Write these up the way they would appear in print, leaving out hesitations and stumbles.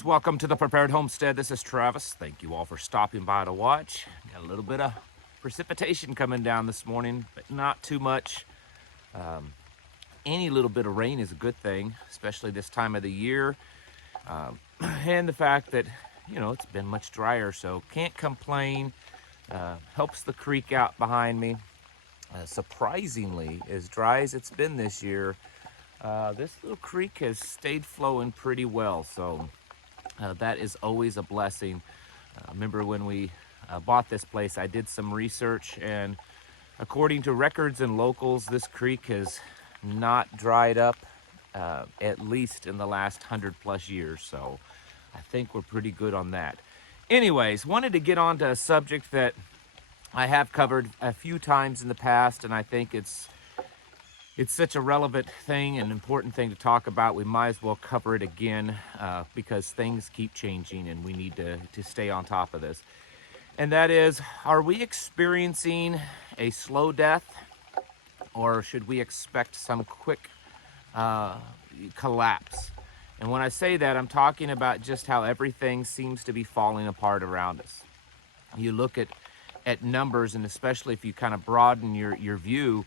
folks, welcome to the Prepared Homestead. This is Travis. Thank you all for stopping by to watch. Got a little bit of precipitation coming down this morning, but not too much. Any little bit of rain is a good thing, especially this time of the year. And the fact that, it's been much drier, so can't complain. Helps the creek out behind me. Surprisingly, as dry as it's been this year, this little creek has stayed flowing pretty well, so that is always a blessing. Remember when we bought this place, I did some research, and according to records and locals, this creek has not dried up at least in the last 100+ years, so I think we're pretty good on that. Anyways, wanted to get on to a subject that I have covered a few times in the past, and I think it's such a relevant thing and important thing to talk about. We might as well cover it again because things keep changing and we need to stay on top of this. And that is, are we experiencing a slow death, or should we expect some quick collapse? And when I say that, I'm talking about just how everything seems to be falling apart around us. You look at numbers, and especially if you kind of broaden your view,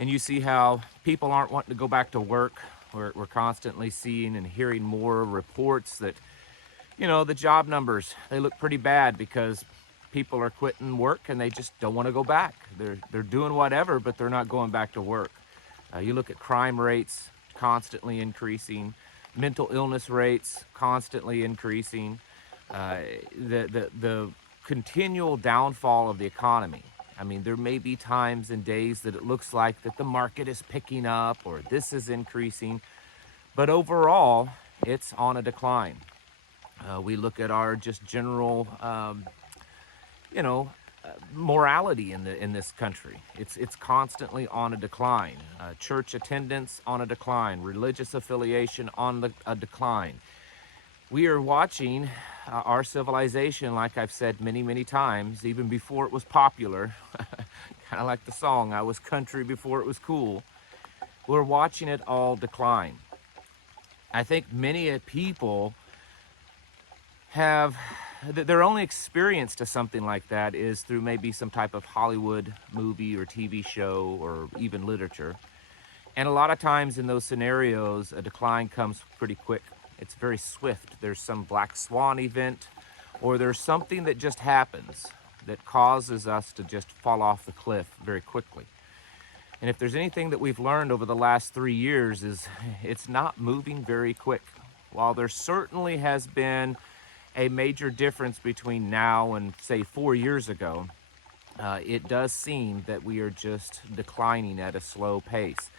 and you see how people aren't wanting to go back to work. We're constantly seeing and hearing more reports that, the job numbers, they look pretty bad because people are quitting work and they just don't want to go back. They're doing whatever, but they're not going back to work. You look at crime rates constantly increasing, mental illness rates constantly increasing, the continual downfall of the economy. I mean, there may be times and days that it looks like that the market is picking up or this is increasing, but overall, it's on a decline. We look at our just general, morality in this country. It's constantly on a decline. Church attendance on a decline. Religious affiliation on a decline. We are watching our civilization, like I've said many, many times, even before it was popular, kind of like the song, I was country before it was cool. We're watching it all decline. I think many people have, their only experience to something like that is through maybe some type of Hollywood movie or TV show or even literature. And a lot of times in those scenarios, a decline comes pretty quick. It's very swift. There's some black swan event, or there's something that just happens that causes us to just fall off the cliff very quickly. And if there's anything that we've learned over the last 3 years, is it's not moving very quick. While there certainly has been a major difference between now and, say, 4 years ago, it does seem that we are just declining at a slow pace.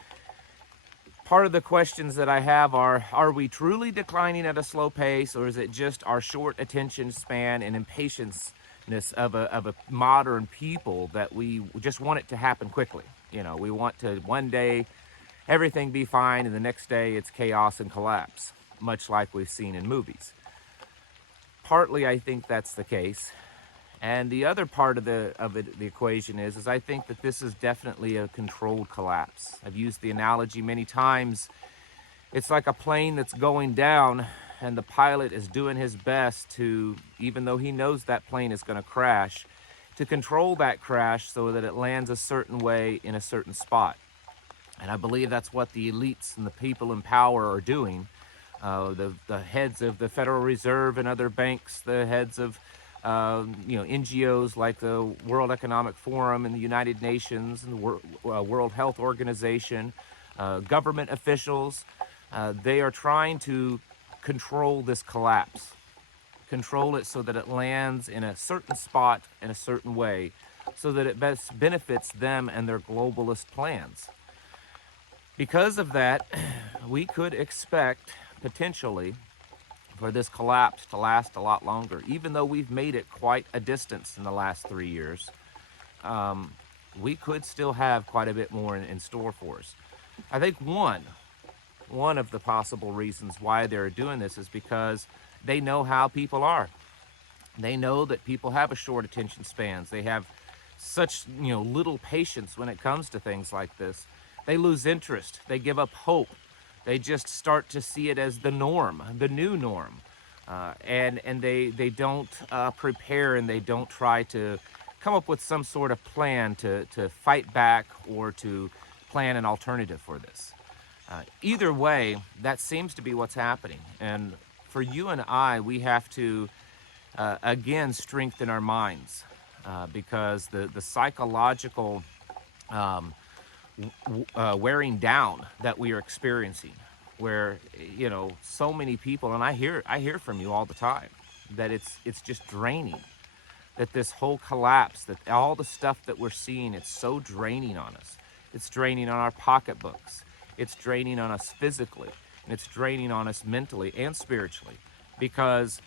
Part of the questions that I have are we truly declining at a slow pace, or is it just our short attention span and impatience of a modern people that we just want it to happen quickly? We want to one day everything be fine and the next day it's chaos and collapse, much like we've seen in movies. Partly I think that's the case. And the other part of the equation is I think that this is definitely a controlled collapse. I've used the analogy many times. It's like a plane that's going down and the pilot is doing his best to, even though he knows that plane is going to crash, to control that crash so that it lands a certain way in a certain spot. And I believe that's what the elites and the people in power are doing. The heads of the Federal Reserve and other banks, the heads of NGOs like the World Economic Forum and the United Nations and the World Health Organization, government officials, they are trying to control this collapse, control it so that it lands in a certain spot in a certain way, so that it best benefits them and their globalist plans. Because of that, we could expect potentially for this collapse to last a lot longer. Even though we've made it quite a distance in the last 3 years, we could still have quite a bit more in store for us. I think one of the possible reasons why they're doing this is because they know how people are. They know that people have a short attention spans. They have such little patience when it comes to things like this. They lose interest. They give up hope. They just start to see it as the norm, the new norm. and they don't prepare, and they don't try to come up with some sort of plan to fight back or to plan an alternative for this. Either way, that seems to be what's happening. And for you and I, we have to, again, strengthen our minds, because the psychological wearing down that we are experiencing, where, so many people, and I hear from you all the time, that it's just draining, that this whole collapse, that all the stuff that we're seeing, it's so draining on us. It's draining on our pocketbooks. It's draining on us physically, and it's draining on us mentally and spiritually, because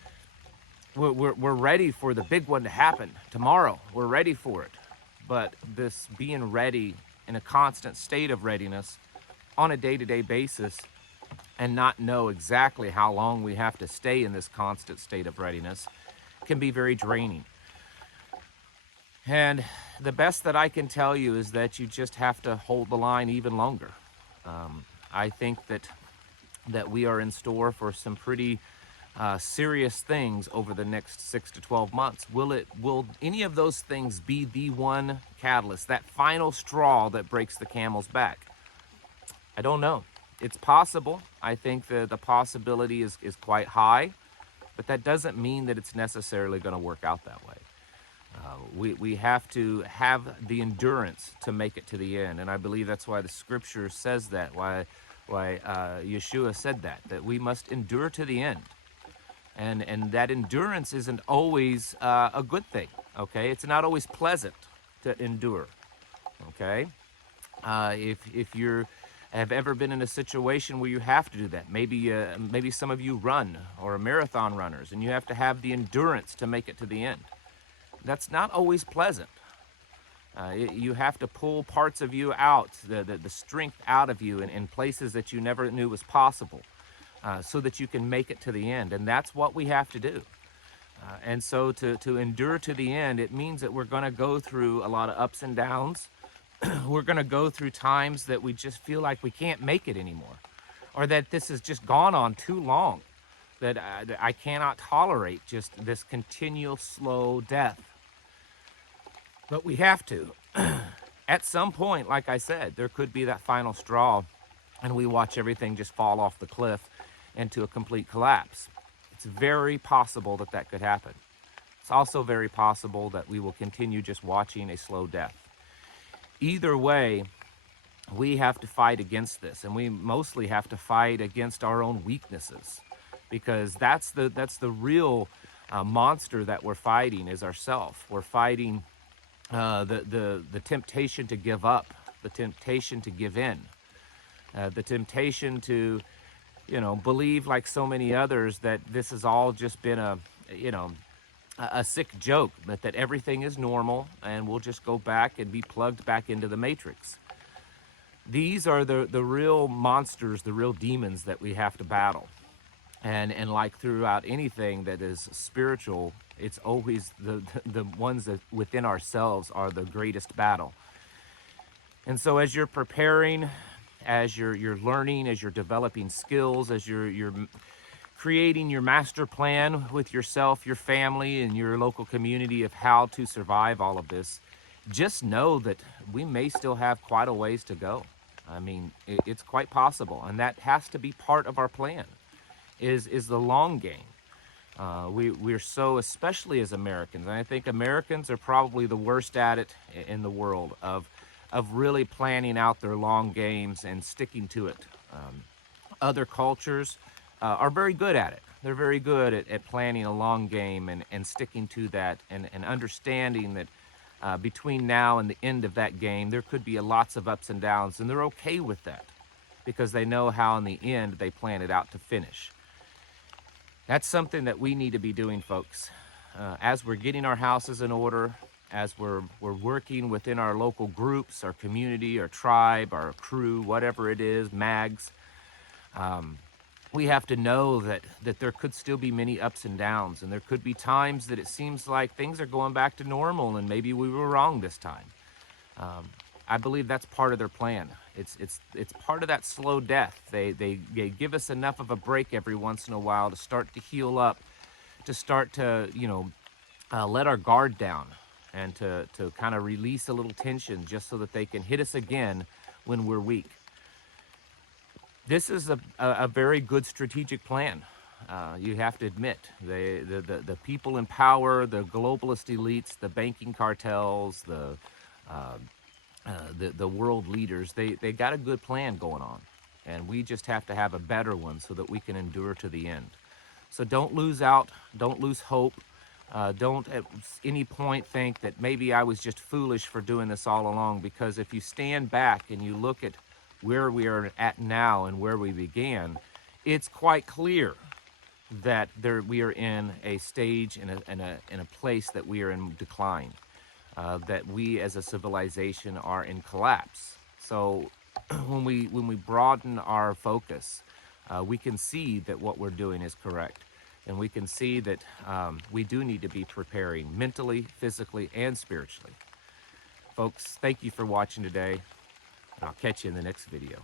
we're ready for the big one to happen tomorrow. We're ready for it. But this being ready in a constant state of readiness on a day-to-day basis, and not know exactly how long we have to stay in this constant state of readiness, can be very draining. And the best that I can tell you is that you just have to hold the line even longer. I think that we are in store for some pretty serious things over the next 6 to 12 months. Will any of those things be the one catalyst, that final straw that breaks the camel's back? I don't know. It's possible. I think the possibility is quite high, but that doesn't mean that it's necessarily going to work out that way. We have to have the endurance to make it to the end, and I believe that's why the scripture says that, why Yeshua said that we must endure to the end. And that endurance isn't always a good thing, okay? It's not always pleasant to endure, okay? If you have ever been in a situation where you have to do that, maybe some of you run or are marathon runners, and you have to have the endurance to make it to the end. That's not always pleasant. You have to pull parts of you out, the strength out of you in places that you never knew was possible, so that you can make it to the end. And that's what we have to do. And so to endure to the end, it means that we're going to go through a lot of ups and downs. We're going to go through times that we just feel like we can't make it anymore, or that this has just gone on too long, that I cannot tolerate just this continual slow death. But we have to. At some point, like I said, there could be that final straw, and we watch everything just fall off the cliff into a complete collapse. It's very possible that that could happen. It's also very possible that we will continue just watching a slow death. Either way, we have to fight against this, and we mostly have to fight against our own weaknesses, because that's the real monster that we're fighting, is ourself. We're fighting the temptation to give up, the temptation to give in, the temptation to, believe, like so many others, that this has all just been a sick joke, that everything is normal and we'll just go back and be plugged back into the matrix. These are the real monsters, the real demons that we have to battle. And like throughout anything that is spiritual, it's always the ones that within ourselves are the greatest battle. And so as you're preparing, as you're learning, as you're developing skills, as you're creating your master plan with yourself, your family, and your local community of how to survive all of this, just know that we may still have quite a ways to go. I mean, it's quite possible, and that has to be part of our plan, is the long game. We're so, especially as Americans, and I think Americans are probably the worst at it in the world, of really planning out their long games and sticking to it. Other cultures are very good at it. They're very good at planning a long game and sticking to that, and understanding that between now and the end of that game, there could be lots of ups and downs, and they're okay with that because they know how in the end they plan it out to finish. That's something that we need to be doing, folks. As we're getting our houses in order, as we're working within our local groups, our community, our tribe, our crew, whatever it is, mags, we have to know that there could still be many ups and downs, and there could be times that it seems like things are going back to normal, and maybe we were wrong this time. I believe that's part of their plan. It's part of that slow death. They give us enough of a break every once in a while to start to heal up, to start to, let our guard down and to kind of release a little tension just so that they can hit us again when we're weak. This is a very good strategic plan. You have to admit, the people in power, the globalist elites, the banking cartels, the world leaders, they got a good plan going on. And we just have to have a better one so that we can endure to the end. So don't lose out, don't lose hope. Don't at any point think that maybe I was just foolish for doing this all along, because if you stand back and you look at where we are at now and where we began, it's quite clear that we are in a stage, in a place that we are in decline, that we as a civilization are in collapse. So when we broaden our focus, we can see that what we're doing is correct. And we can see that we do need to be preparing mentally, physically, and spiritually. Folks, thank you for watching today, and I'll catch you in the next video.